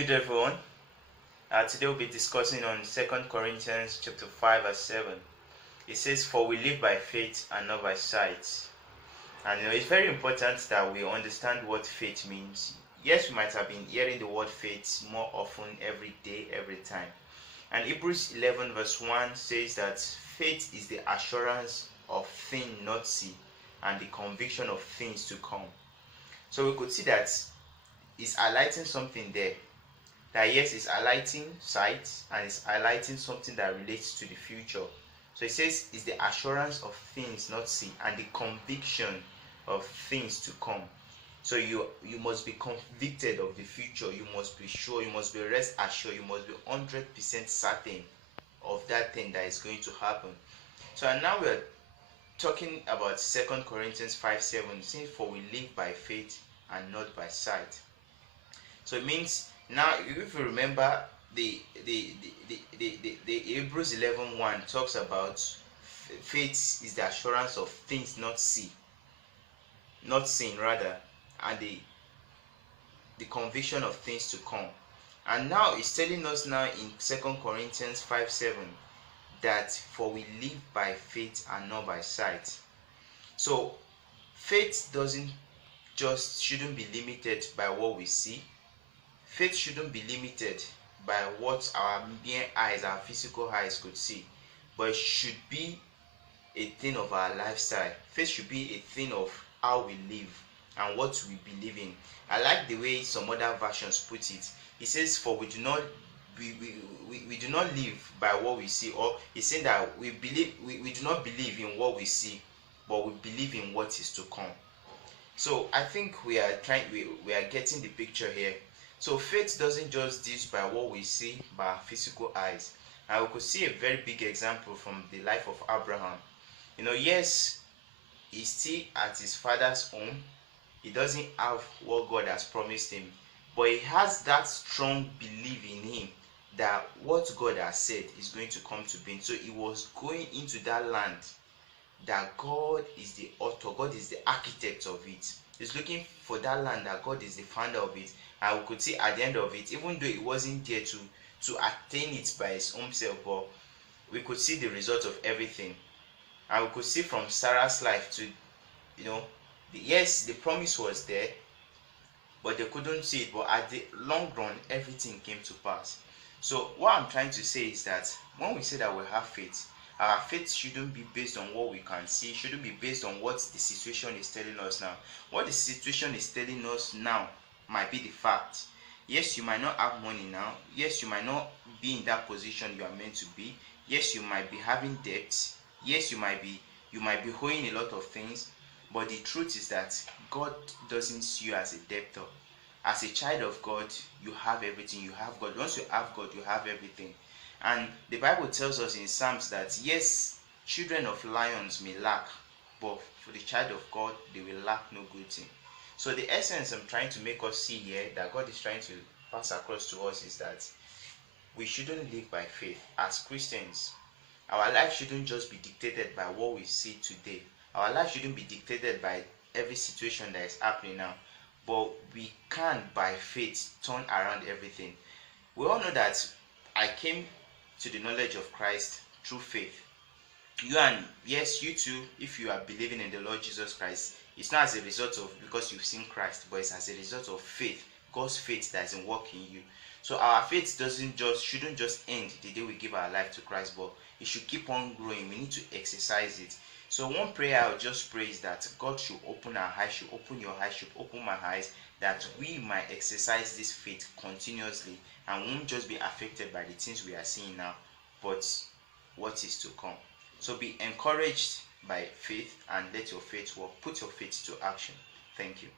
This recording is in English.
Good everyone. Today we'll be discussing on 2 Corinthians chapter 5 verse 7. It says, "For we live by faith and not by sight." And it's very important that we understand what faith means. Yes, we might have been hearing the word faith more often every day, every time. And Hebrews 11 verse 1 says that faith is the assurance of things not seen and the conviction of things to come. So we could see that it's highlighting something there. That yes, it's highlighting sight and it's highlighting something that relates to the future. So it says it's the assurance of things not seen and the conviction of things to come. So you must be convicted of the future. You must be sure. You must be rest assured. You must be 100% certain of that thing that is going to happen. So and now we're talking about 2 Corinthians 5:7, saying, "For we live by faith and not by sight." So it means now, if you remember, the Hebrews 11:1 talks about faith is the assurance of things not seen, and the conviction of things to come. And now it's telling us now in 2 Corinthians 5:7 that for we live by faith and not by sight. So faith shouldn't be limited by what we see. Faith shouldn't be limited by what our mere eyes, our physical eyes could see, but it should be a thing of our lifestyle. Faith should be a thing of how we live and what we believe in. I like the way some other versions put it. It says, "For we do not live by what we see," or it's saying that we do not believe in what we see, but we believe in what is to come. So I think we are getting the picture here. So faith doesn't just deal by what we see by our physical eyes. And we could see a very big example from the life of Abraham. Yes, he's still at his father's home. He doesn't have what God has promised him, but he has that strong belief in him that what God has said is going to come to being. So he was going into that land that God is the author, God is the architect of it. He's looking for that land that God is the founder of it. And we could see at the end of it, even though he wasn't there to attain it by his own self, but we could see the result of everything. And we could see from Sarah's life to, yes, the promise was there, but they couldn't see it. But at the long run, everything came to pass. So what I'm trying to say is that when we say that we have faith, our faith shouldn't be based on what we can see, shouldn't be based on what the situation is telling us now. What the situation is telling us now might be the fact. Yes, you might not have money now. Yes, you might not be in that position you are meant to be. Yes, you might be having debts. Yes, you might be owing a lot of things. But the truth is that God doesn't see you as a debtor. As a child of God, you have everything. You have God. Once you have God, you have everything. And the Bible tells us in Psalms that yes, children of lions may lack, but for the child of God, they will lack no good thing. So the essence I'm trying to make us see here, that God is trying to pass across to us, is that we shouldn't live by faith. As Christians, our life shouldn't just be dictated by what we see today. Our life shouldn't be dictated by every situation that is happening now. But we can, by faith, turn around everything. We all know that I came to the knowledge of Christ through faith. You too, if you are believing in the Lord Jesus Christ, it's not as a result of because you've seen Christ, but it's as a result of faith, God's faith that is in work in you. So our faith shouldn't just end the day we give our life to Christ, but it should keep on growing. We need to exercise it. So one prayer I would just pray is that God should open our eyes, should open your eyes, should open my eyes, that we might exercise this faith continuously and won't just be affected by the things we are seeing now, but what is to come. So be encouraged by faith and let your faith work. Put your faith to action. Thank you.